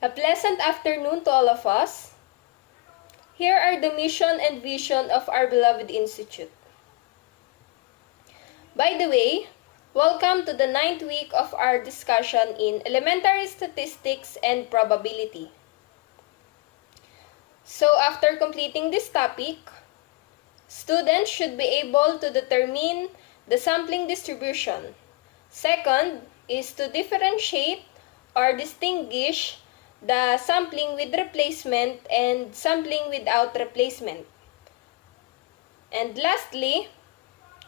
A pleasant afternoon to all of us. Here are the mission and vision of our beloved institute. By the way, welcome to the 9th week of our discussion in elementary statistics and probability. So after completing this topic, students should be able to determine the sampling distribution. Second is to differentiate or distinguish the sampling with replacement and sampling without replacement. And lastly,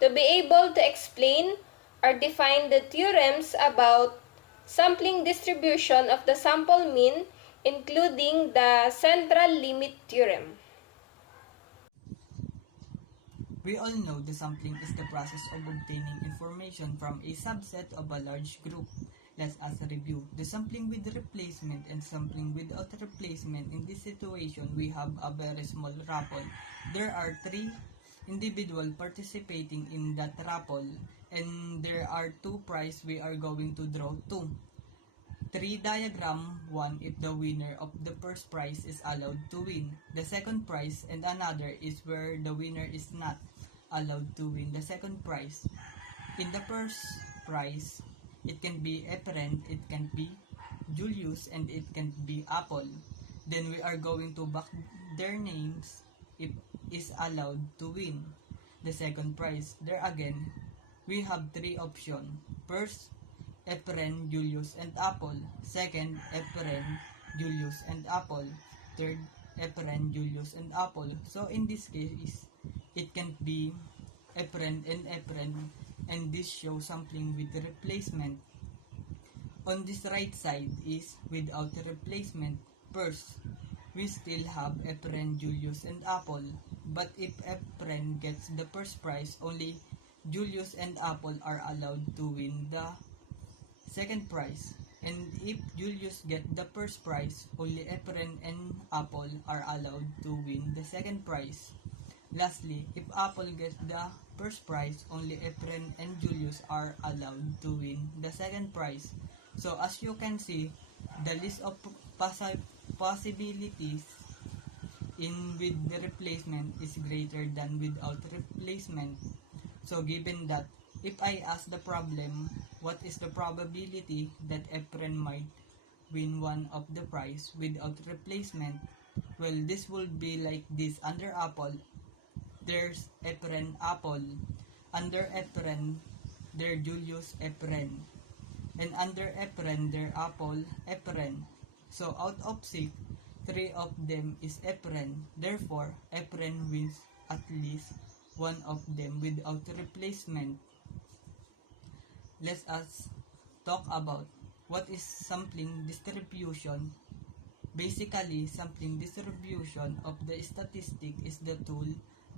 to be able to explain or define the theorems about sampling distribution of the sample mean, including the central limit theorem. We all know the sampling is the process of obtaining information from a subset of a large group. Let us review the sampling with replacement and sampling without replacement. In this situation, we have a very small raffle. There are 3 individuals participating in that raffle, and there are 2 prizes we are going to draw 2. 3 diagram 1 if the winner of the first prize is allowed to win the second prize, and another is where the winner is not allowed to win the second prize. In the first prize, it can be Efren, it can be Julius, and it can be Apple. Then we are going to back their names if is allowed to win the second prize. There again, we have 3 options. First, Efren, Julius, and Apple. Second, Efren, Julius, and Apple. Third, Efren, Julius, and Apple. So in this case, it can be Efren, and this shows sampling with replacement. On this right side is without replacement. First, we still have Efren, Julius, and Apple. But if Efren gets the first prize, only Julius and Apple are allowed to win the second prize. And if Julius get the first prize, only Efren and Apple are allowed to win the second prize. Lastly, if Apple gets the first prize, only Efren and Julius are allowed to win the second prize. So as you can see, the list of possibilities in with the replacement is greater than without replacement. So given that, if I ask the problem, what is the probability that Efren might win one of the prize without replacement? Well, this will be like this. Under Apple, there's Efren, Apple. Under Efren, there Julius, Efren. And under Efren, there Apple, Efren. So out of 6, 3 of them is Efren. Therefore, Efren wins at least one of them without replacement. Let us talk about what is sampling distribution. Basically, sampling distribution of the statistic is the tool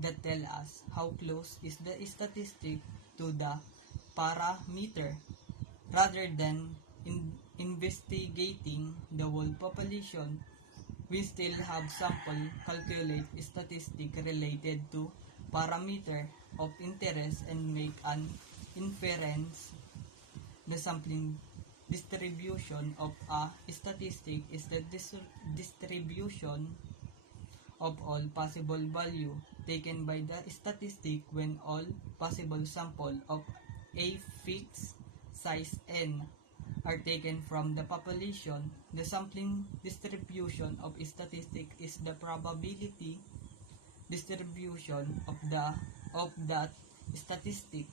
that tell us how close is the statistic to the parameter. Rather than investigating the whole population, we still have sample calculate statistic related to parameter of interest and make an inference. The sampling distribution of a statistic is the distribution of all possible value taken by the statistic when all possible sample of a fixed size n are taken from the population. The sampling distribution of a statistic is the probability distribution of that statistic.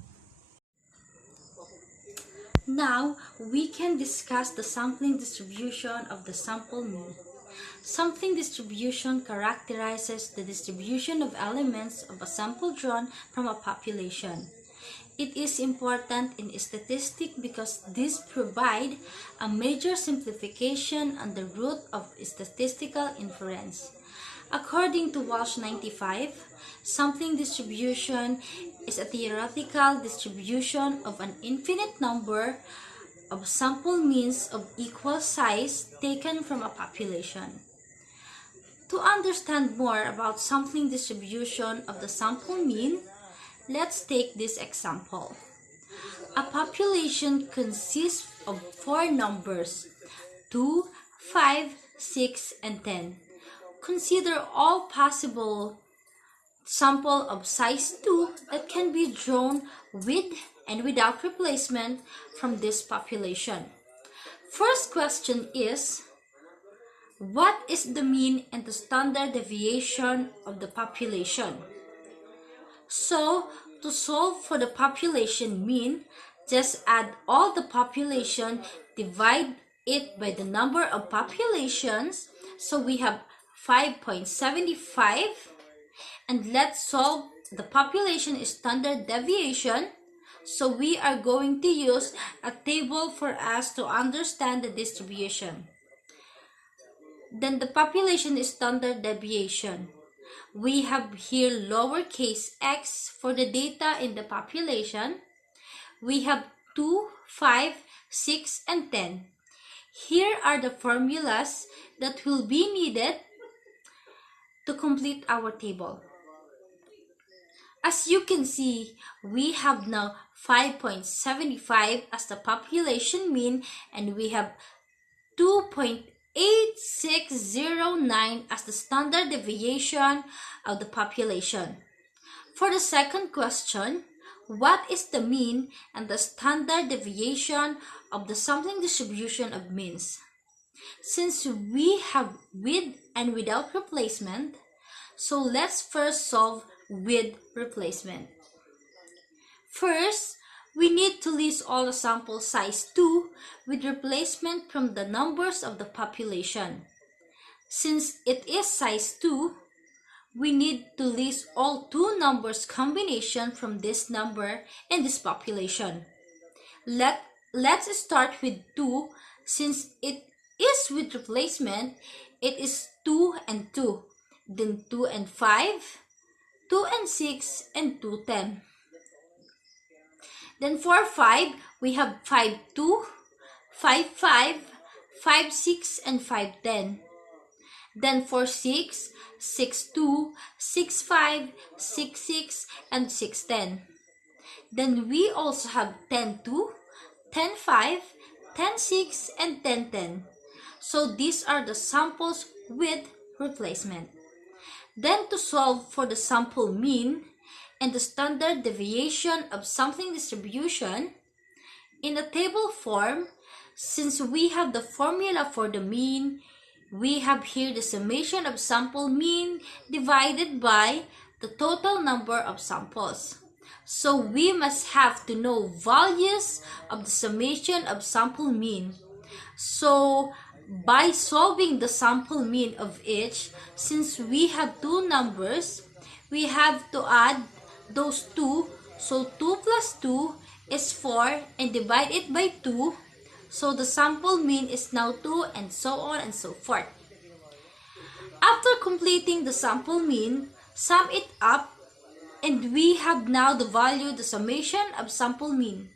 Now, we can discuss the sampling distribution of the sample mean. Sampling distribution characterizes the distribution of elements of a sample drawn from a population. It is important in statistics because this provides a major simplification on the route of statistical inference. According to Walsh 95, sampling distribution is a theoretical distribution of an infinite number of sample means of equal size taken from a population. To understand more about sampling distribution of the sample mean, let's take this example. A population consists of 4 numbers, 2, 5, 6, and 10. Consider all possible sample of size 2 that can be drawn with and without replacement from this population. First question is, what is the mean and the standard deviation of the population? So, to solve for the population mean, just add all the population, divide it by the number of populations. So we have 5.75, and let's solve the population standard deviation. So we are going to use a table for us to understand the distribution. Then the population standard deviation. We have here lowercase x for the data in the population. We have 2, 5, 6, and 10. Here are the formulas that will be needed to complete our table. As you can see, we have now 5.75 as the population mean, and we have 2.8609 as the standard deviation of the population. For the second question, what is the mean and the standard deviation of the sampling distribution of means? Since we have with and without replacement, so let's first solve with replacement. First, we need to list all the sample size 2 with replacement from the numbers of the population. Since it is size 2, we need to list all two numbers combination from this number and this population. Let's start with 2. Since it is with replacement, it is 2 and 2. Then 2 and 5, 2 and 6, and 2, 10. Then for 5, we have 5, 2, 5, 5, 5, 6, and 5, 10. Then for 6, 6, 2, 6, 5, 6, 6, and 6, 10. Then we also have 10, 2, 10, 5, 10, 6, and 10, 10. So these are the samples with replacement. Then to solve for the sample mean and the standard deviation of sampling distribution, in a table form, since we have the formula for the mean, we have here the summation of sample mean divided by the total number of samples. So we must have to know values of the summation of sample mean. So by solving the sample mean of each, since we have two numbers, we have to add those two. So 2 plus 2 is 4 and divide it by 2. So the sample mean is now 2, and so on and so forth. After completing the sample mean, sum it up, and we have now the value, the summation of sample mean.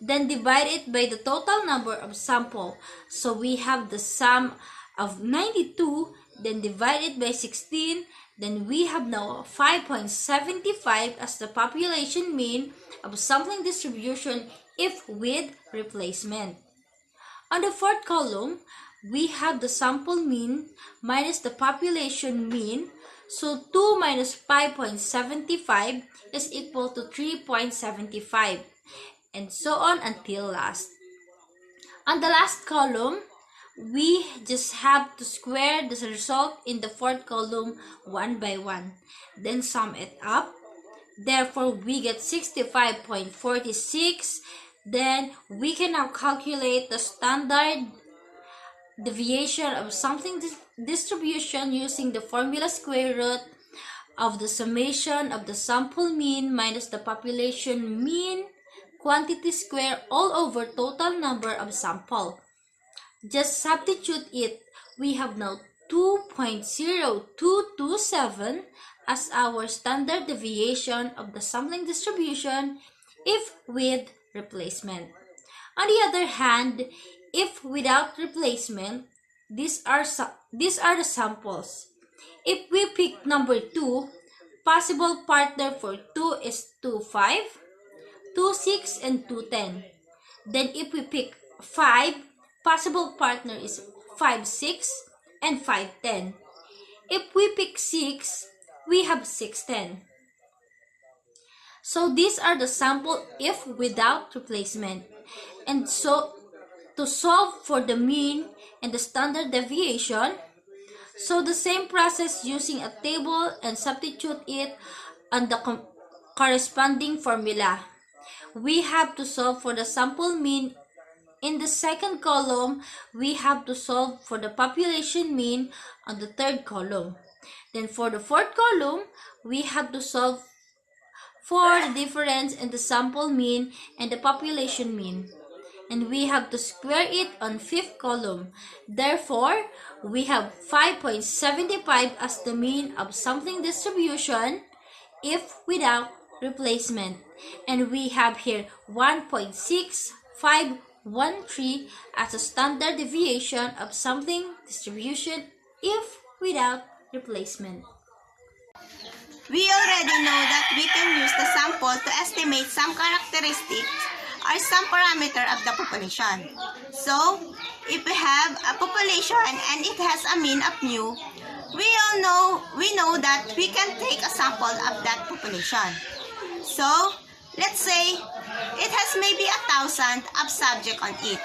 Then divide it by the total number of sample. So we have the sum of 92, then divide it by 16, then we have now 5.75 as the population mean of sampling distribution if with replacement. On the fourth column, we have the sample mean minus the population mean. So 2 minus 5.75 is equal to 3.75, and so on until last. On the last column, we just have to square the result in the fourth column one by one, then sum it up. Therefore, we get 65.46. Then we can now calculate the standard deviation of sampling distribution using the formula square root of the summation of the sample mean minus the population mean quantity square all over total number of sample. Just substitute it. We have now 2.0227 as our standard deviation of the sampling distribution if with replacement. On the other hand, if without replacement, these are the samples. If we pick number 2, possible partner for 2 is 2, 5, 2, 6, and 2, 10. Then if we pick 5, possible partner is 5, 6, and 5, 10. If we pick 6, we have 6, 10. So these are the sample if without replacement. And so to solve for the mean and the standard deviation, so the same process using a table and substitute it on the corresponding formula. We have to solve for the sample mean. In the second column, we have to solve for the population mean on the third column. Then for the fourth column, we have to solve for the difference in the sample mean and the population mean. And we have to square it on fifth column. Therefore, we have 5.75 as the mean of sampling distribution if without replacement. And we have here 1.6513 as a standard deviation of sampling distribution if without replacement. We already know that we can use the sample to estimate some characteristics or some parameter of the population. So, if we have a population and it has a mean of mu, we know that we can take a sample of that population. So, let's say it has maybe 1,000 of subject on it.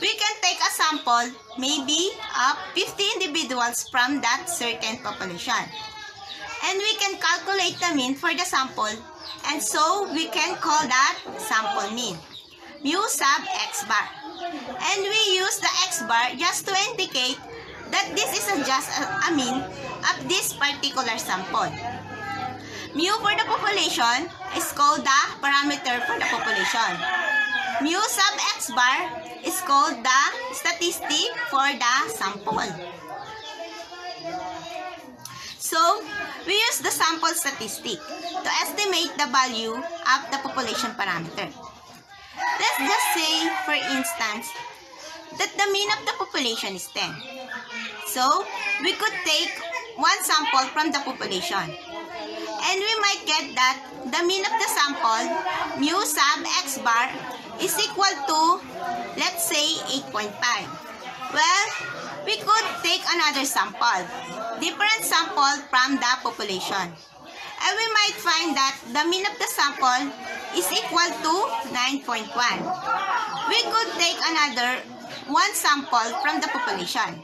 We can take a sample maybe of 50 individuals from that certain population. And we can calculate the mean for the sample, and so we can call that sample mean, mu sub x bar. And we use the x bar just to indicate that this is just a mean of this particular sample. Mu for the population is called the parameter for the population. Mu sub x bar is called the statistic for the sample. So, we use the sample statistic to estimate the value of the population parameter. Let's just say, for instance, that the mean of the population is 10. So, we could take one sample from the population. And we might get that the mean of the sample, mu sub x bar, is equal to, let's say, 8.5. Well, we could take another sample, different sample from the population. And we might find that the mean of the sample is equal to 9.1. We could take another one sample from the population.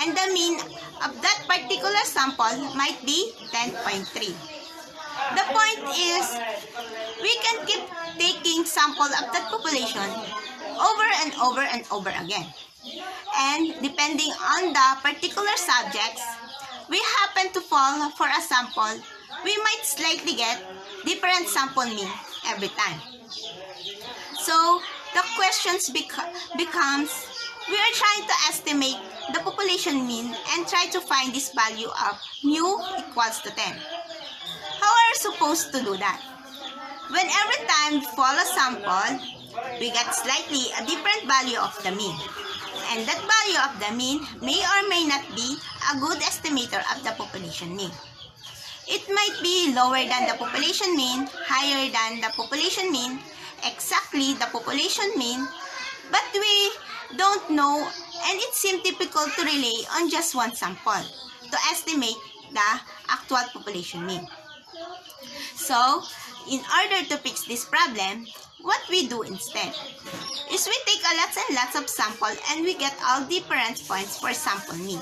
And the mean of that particular sample might be 10.3. The point is, we can keep taking sample of that population over and over and over again. And depending on the particular subjects, we happen to fall for a sample, we might slightly get different sample mean every time. So, the questions becomes, we are trying to estimate the population mean and try to find this value of mu equals to 10. How are we supposed to do that? When every time we fall a sample, we get slightly a different value of the mean. And that value of the mean may or may not be a good estimator of the population mean. It might be lower than the population mean, higher than the population mean, exactly the population mean, but we don't know, and it seems difficult to rely on just one sample to estimate the actual population mean. So, in order to fix this problem, what we do instead is we take a lots and lots of sample and we get all difference points for sample mean.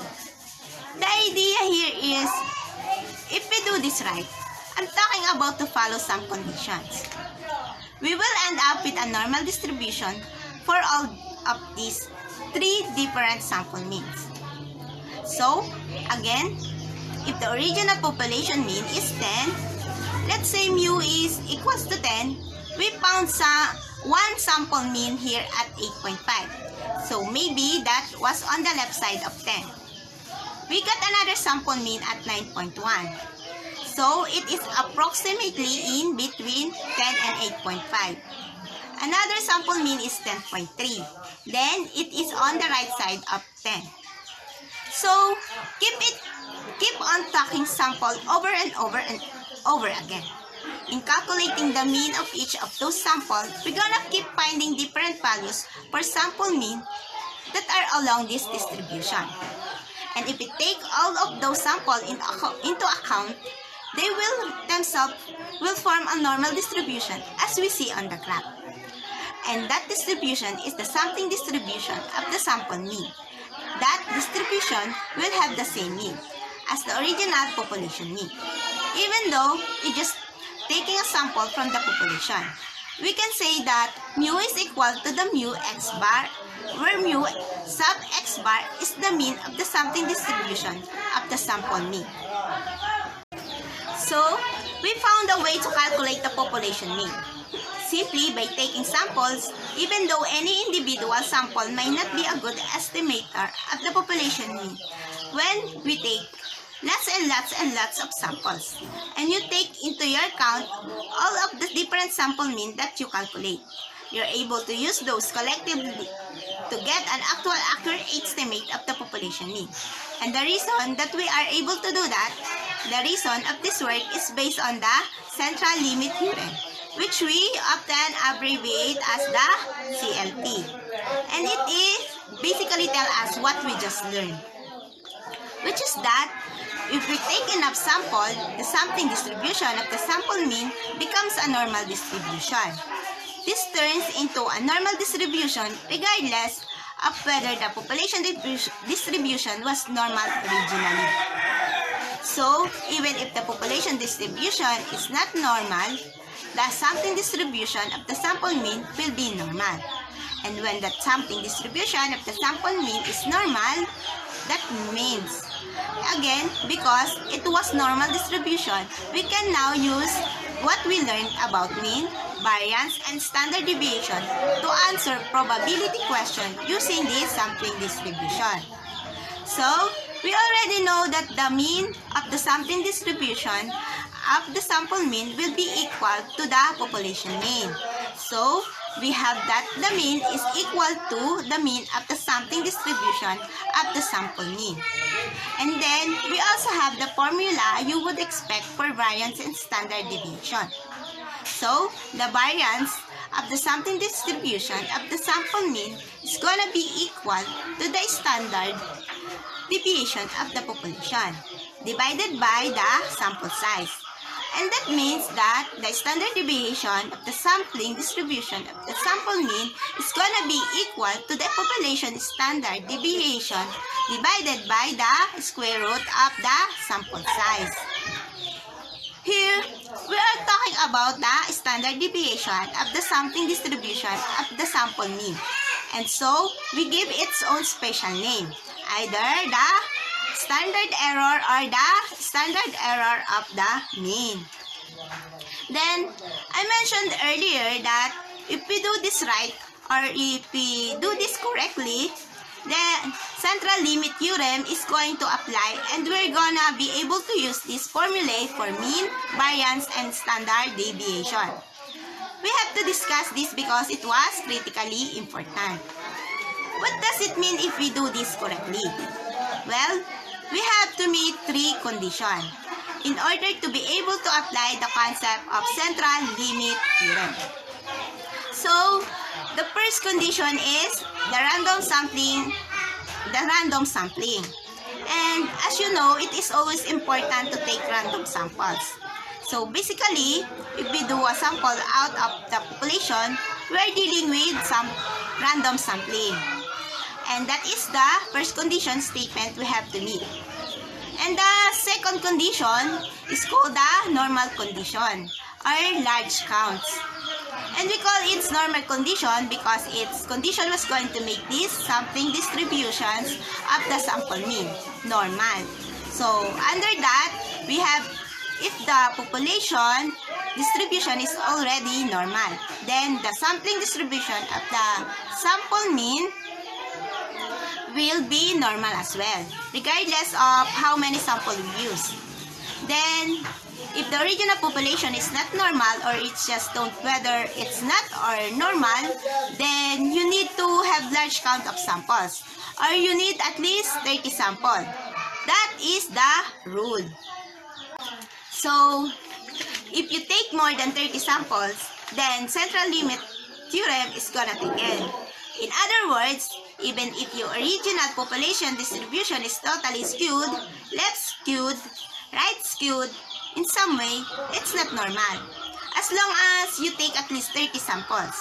The idea here is, if we do this right, I'm talking about to follow some conditions. We will end up with a normal distribution for all of these three different sample means. So, again, if the original population mean is 10, let's say mu is equals to 10, we found one sample mean here at 8.5. So maybe that was on the left side of 10. We got another sample mean at 9.1. So it is approximately in between 10 and 8.5. Another sample mean is 10.3. Then it is on the right side of 10. So keep on talking sample over and over and over again. In calculating the mean of each of those samples, we're gonna keep finding different values for sample mean, that are along this distribution. And if we take all of those samples into account, they will themselves form a normal distribution as we see on the graph. And that distribution is the sampling distribution of the sample mean. That distribution will have the same mean as the original population mean, even though it's just taking a sample from the population. We can say that mu is equal to the mu x bar, where mu sub x bar is the mean of the sampling distribution of the sample mean. So, we found a way to calculate the population mean. Simply by taking samples, even though any individual sample may not be a good estimator of the population mean, when we take lots and lots and lots of samples, and you take into your account all of the different sample mean that you calculate, you're able to use those collectively to get an actual accurate estimate of the population mean. And the reason that we are able to do that, the reason of this work is based on the central limit theorem, which we often abbreviate as the CLT. And it is basically tell us what we just learned, which is that if we take enough sample, the sampling distribution of the sample mean becomes a normal distribution. This turns into a normal distribution regardless of whether the population distribution was normal originally. So, even if the population distribution is not normal, the sampling distribution of the sample mean will be normal. And when the sampling distribution of the sample mean is normal, that means, again, because it was normal distribution, we can now use what we learned about mean, variance, and standard deviation to answer probability question using this sampling distribution. So, we already know that the mean of the sampling distribution of the sample mean will be equal to the population mean. So, we have that the mean is equal to the mean of the sampling distribution of the sample mean. And then, we also have the formula you would expect for variance and standard deviation. So, the variance of the sampling distribution of the sample mean is going to be equal to the standard deviation of the population divided by the sample size. And that means that the standard deviation of the sampling distribution of the sample mean is going to be equal to the population standard deviation divided by the square root of the sample size. Here, we are talking about the standard deviation of the sampling distribution of the sample mean. And so, we give its own special name, either the standard error or the standard error of the mean. Then, I mentioned earlier that if we do this right, or if we do this correctly, the central limit theorem is going to apply, and we're gonna be able to use this formula for mean, variance, and standard deviation. We have to discuss this because it was critically important. What does it mean if we do this correctly? Well, we have to meet three conditions in order to be able to apply the concept of central limit theorem. So, the first condition is the random sampling. And as you know, it is always important to take random samples. So, basically, if we do a sample out of the population, we are dealing with some random sampling. And that is the first condition statement we have to meet. And the second condition is called the normal condition, or large counts. And we call it normal condition because its condition was going to make these sampling distributions of the sample mean normal. So, under that, we have if the population distribution is already normal, then the sampling distribution of the sample mean will be normal as well, regardless of how many samples we use. Then, if the original population is not normal, or it's just whether it's not or normal, then you need to have large count of samples, or you need at least 30 samples. That is the rule. So, if you take more than 30 samples, then central limit theorem is gonna kick in. In other words, even if your original population distribution is totally skewed, left skewed, right skewed, in some way, it's not normal. As long as you take at least 30 samples.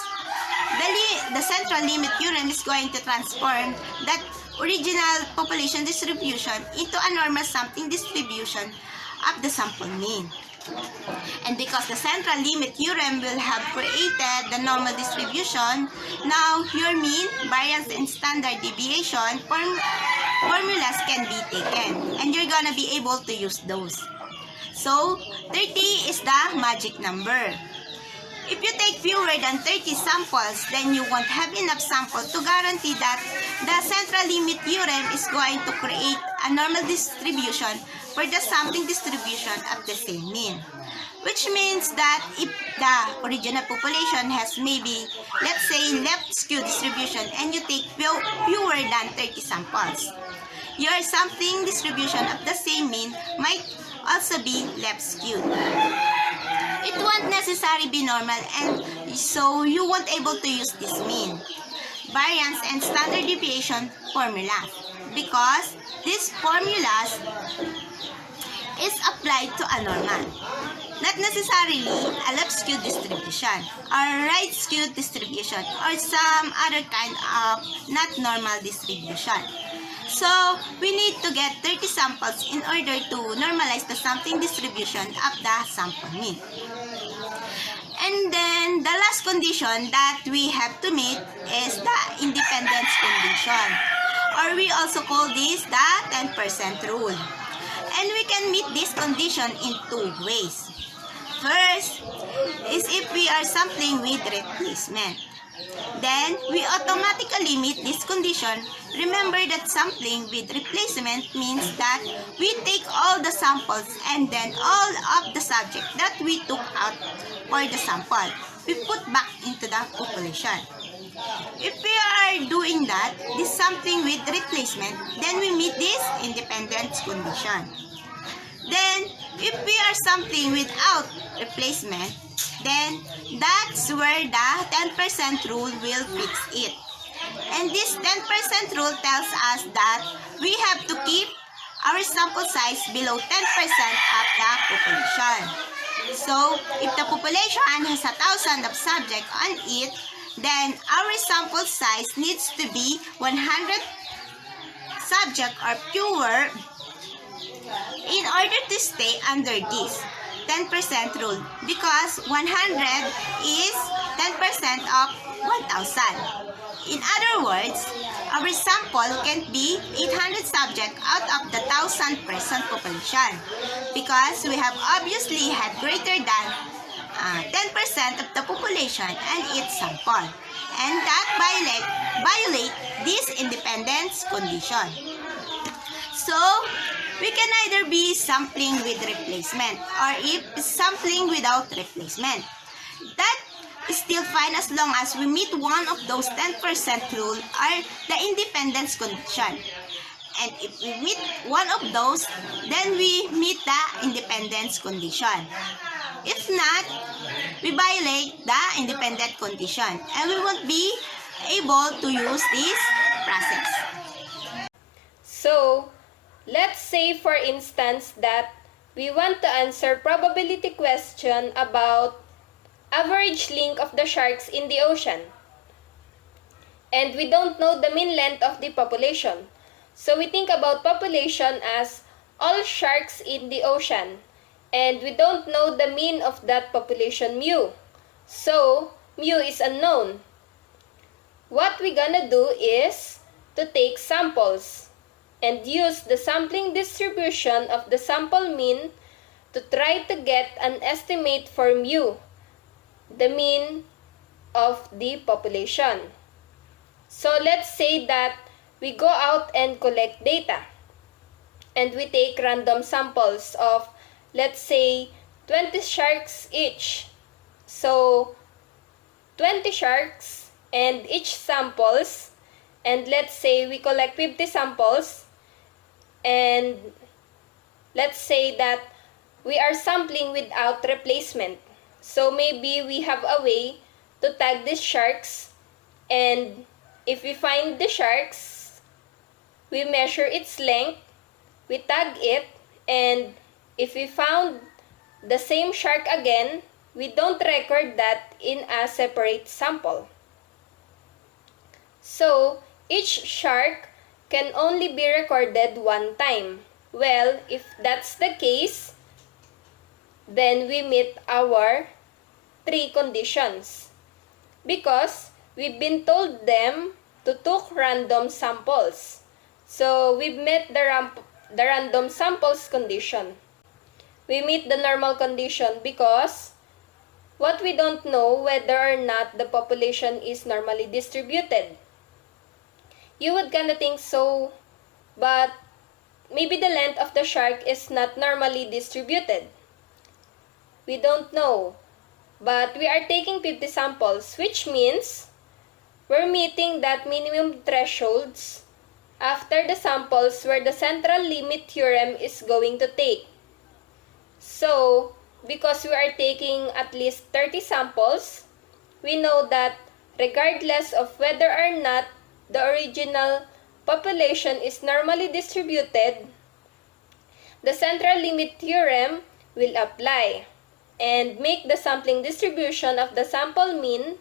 The central limit theorem is going to transform that original population distribution into a normal sampling distribution of the sample mean. And because the central limit theorem will have created the normal distribution, now your mean, variance, and standard deviation formulas can be taken. And you're gonna be able to use those. So, 30 is the magic number. If you take fewer than 30 samples, then you won't have enough samples to guarantee that the central limit theorem is going to create a normal distribution for the sampling distribution of the same mean. Which means that if the original population has maybe, let's say, left skewed distribution and you take fewer than 30 samples, your sampling distribution of the same mean might also be left skewed. It won't necessarily be normal, and so you won't able to use this mean, variance, and standard deviation formulas, because these formulas is applied to a normal, not necessarily a left skewed distribution or right skewed distribution or some other kind of not normal distribution. So, we need to get 30 samples in order to normalize the sampling distribution of the sample mean. And then, the last condition that we have to meet is the independence condition, or we also call this the 10% rule. And we can meet this condition in two ways. First is if we are sampling with replacement. Then, we automatically meet this condition. Remember that sampling with replacement means that we take all the samples and then all of the subject that we took out for the sample, we put back into the population. If we are doing that, this sampling with replacement, then we meet this independence condition. Then, if we are sampling without replacement, then that's where the 10% rule will fix it. And this 10% rule tells us that we have to keep our sample size below 10% of the population. So, if the population has 1,000 of subject on it, then our sample size needs to be 100 subject or fewer in order to stay under this 10% rule, because 100 is 10% of 1,000. In other words, our sample can be 800 subjects out of the 1,000 person population, because we have obviously had greater than 10% of the population and its sample, and that violate this independence condition. So, we can either be sampling with replacement or if sampling without replacement. That is still fine as long as we meet one of those 10% rule or the independence condition. And if we meet one of those, then we meet the independence condition. If not, we violate the independent condition and we won't be able to use this process. So, let's say for instance that we want to answer probability question about average length of the sharks in the ocean. And we don't know the mean length of the population. So we think about population as all sharks in the ocean. And we don't know the mean of that population mu. So, mu is unknown. What we're gonna do is to take samples and use the sampling distribution of the sample mean to try to get an estimate for mu, the mean of the population. So let's say that we go out and collect data and we take random samples of, let's say, 20 sharks each. So 20 sharks and each samples, and let's say we collect 50 samples, and let's say that we are sampling without replacement. So maybe we have a way to tag these sharks and if we find the sharks, we measure its length, we tag it, and if we found the same shark again, we don't record that in a separate sample. So, each shark can only be recorded one time. Well, if that's the case, then we meet our 3 conditions. Because we've been told them to took random samples. So, we've met the random samples condition. We meet the normal condition because what we don't know whether or not the population is normally distributed. You would kinda think so, but maybe the length of the shark is not normally distributed. We don't know. But we are taking 50 samples, which means we're meeting that minimum thresholds after the samples where the central limit theorem is going to take. So, because we are taking at least 30 samples, we know that regardless of whether or not the original population is normally distributed, the central limit theorem will apply and make the sampling distribution of the sample mean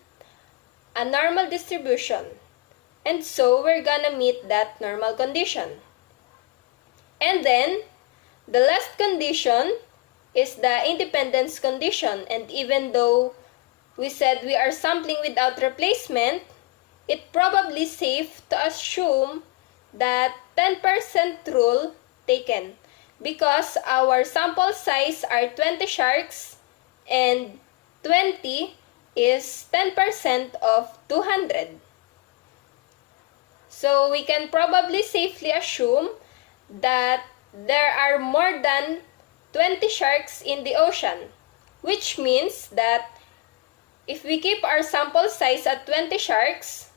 a normal distribution. And so, we're gonna meet that normal condition. And then, the last condition is the independence condition. And even though we said we are sampling without replacement, it's probably safe to assume that 10% rule taken because our sample size are 20 sharks and 20 is 10% of 200. So we can probably safely assume that there are more than 20 sharks in the ocean, which means that if we keep our sample size at 20 sharks,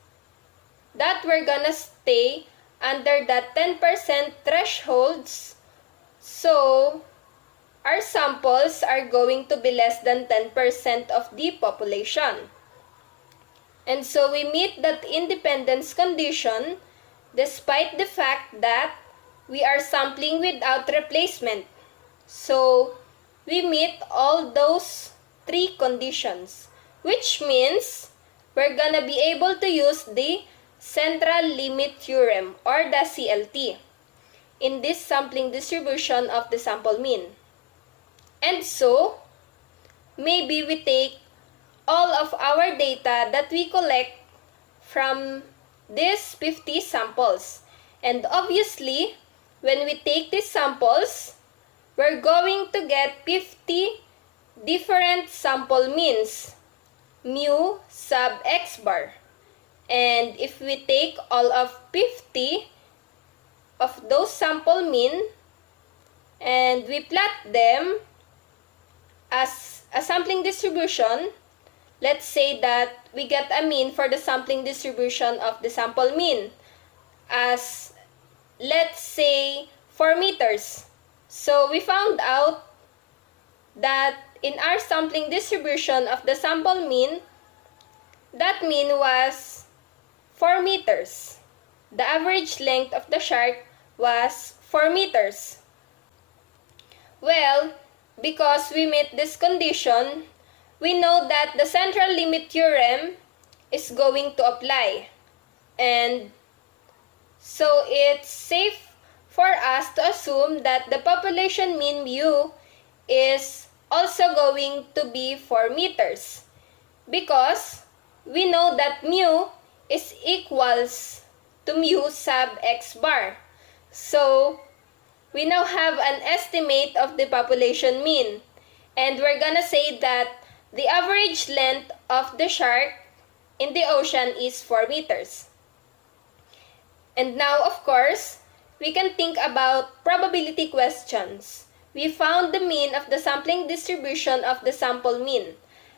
that we're gonna stay under that 10% thresholds. So, our samples are going to be less than 10% of the population. And so, we meet that independence condition despite the fact that we are sampling without replacement. So, we meet all those 3 conditions, which means we're gonna be able to use the central limit theorem or the CLT in this sampling distribution of the sample mean. And so, maybe we take all of our data that we collect from these 50 samples. And obviously, when we take these samples, we're going to get 50 different sample means, mu sub x bar. And if we take all of 50 of those sample mean and we plot them as a sampling distribution, let's say that we get a mean for the sampling distribution of the sample mean as, let's say, 4 meters. So we found out that in our sampling distribution of the sample mean, that mean was 4 meters. The average length of the shark was 4 meters. Well, because we meet this condition, we know that the central limit theorem is going to apply. And so it's safe for us to assume that the population mean mu is also going to be 4 meters. Because we know that mu is equals to mu sub x bar. So, we now have an estimate of the population mean. And we're gonna say that the average length of the shark in the ocean is 4 meters. And now, of course, we can think about probability questions. We found the mean of the sampling distribution of the sample mean.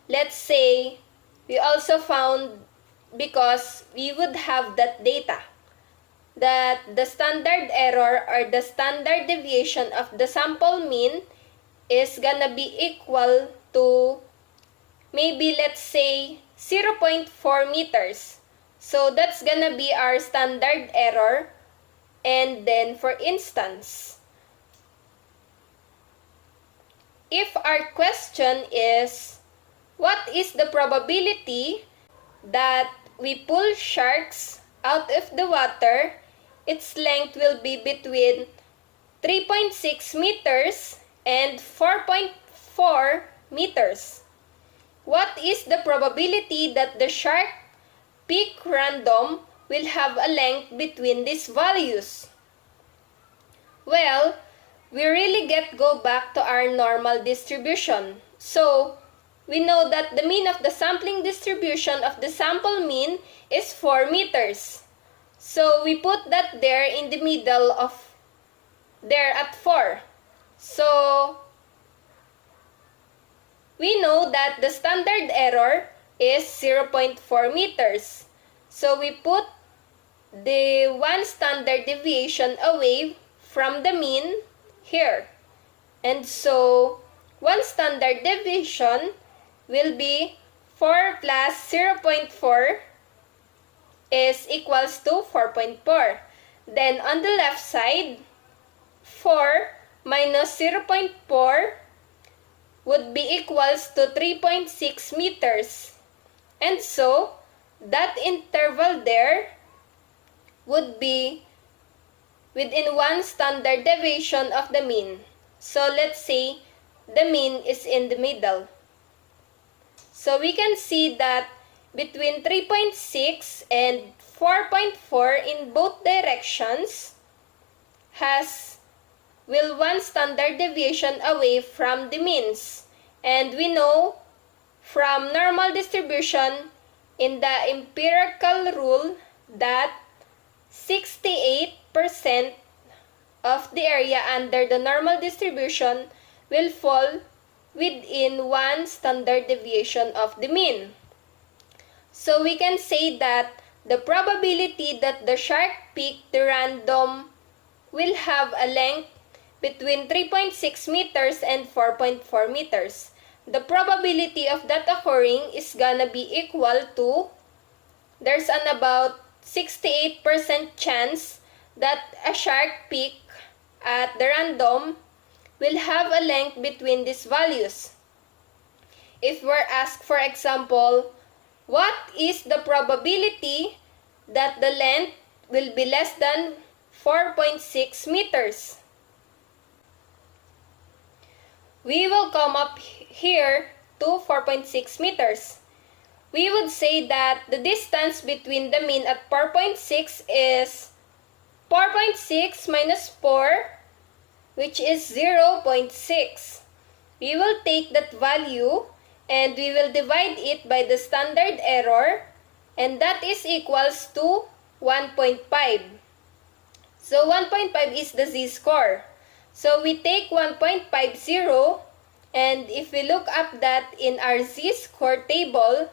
Let's say we also found, because we would have that data, that the standard error or the standard deviation of the sample mean is gonna be equal to maybe, let's say, 0.4 meters. So that's gonna be our standard error. And then for instance, if our question is, what is the probability that we pull sharks out of the water, its length will be between 3.6 meters and 4.4 meters. What is the probability that the shark pick random will have a length between these values? Well, we really go back to our normal distribution. So, we know that the mean of the sampling distribution of the sample mean is 4 meters. So, we put that there in the middle of there at 4. So, we know that the standard error is 0.4 meters. So, we put the one standard deviation away from the mean here. And so, one standard deviation will be 4 plus 0.4 is equals to 4.4. Then, on the left side, 4 minus 0.4 would be equals to 3.6 meters. And so, that interval there would be within one standard deviation of the mean. So, let's say the mean is in the middle. So, we can see that between 3.6 and 4.4 in both directions will one standard deviation away from the means. And we know from normal distribution in the empirical rule that 68% of the area under the normal distribution will fall within one standard deviation of the mean. So we can say that the probability that the shark picked the random will have a length between 3.6 meters and 4.4 meters. The probability of that occurring is gonna be equal to, there's an about 68% chance that a shark pick at the random will have a length between these values. If we're asked, for example, what is the probability that the length will be less than 4.6 meters? We will come up here to 4.6 meters. We would say that the distance between the mean at 4.6 is 4.6 minus 4, which is 0.6. We will take that value and we will divide it by the standard error, and that is equals to 1.5. So 1.5 is the z-score. So we take 1.50, and if we look up that in our z-score table,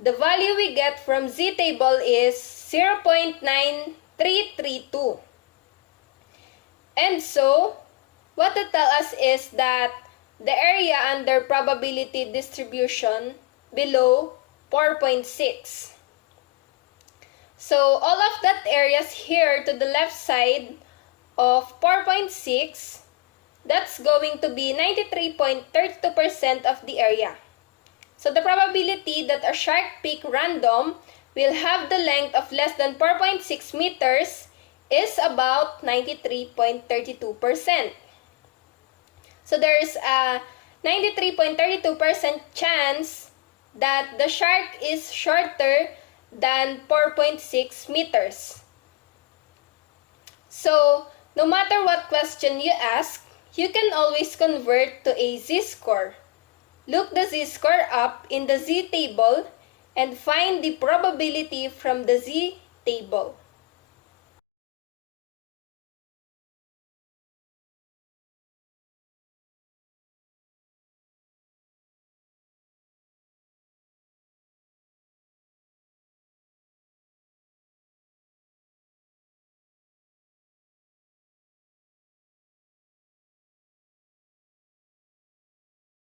the value we get from z-table is 0.9332. And so, what it tells us is that the area under probability distribution below 4.6. So, all of that areas here to the left side of 4.6, that's going to be 93.32% of the area. So, the probability that a shark pick random will have the length of less than 4.6 meters is about 93.32%. So, there is a 93.32% chance that the shark is shorter than 4.6 meters. So, no matter what question you ask, you can always convert to a z-score. Look the z-score up in the z-table and find the probability from the z-table.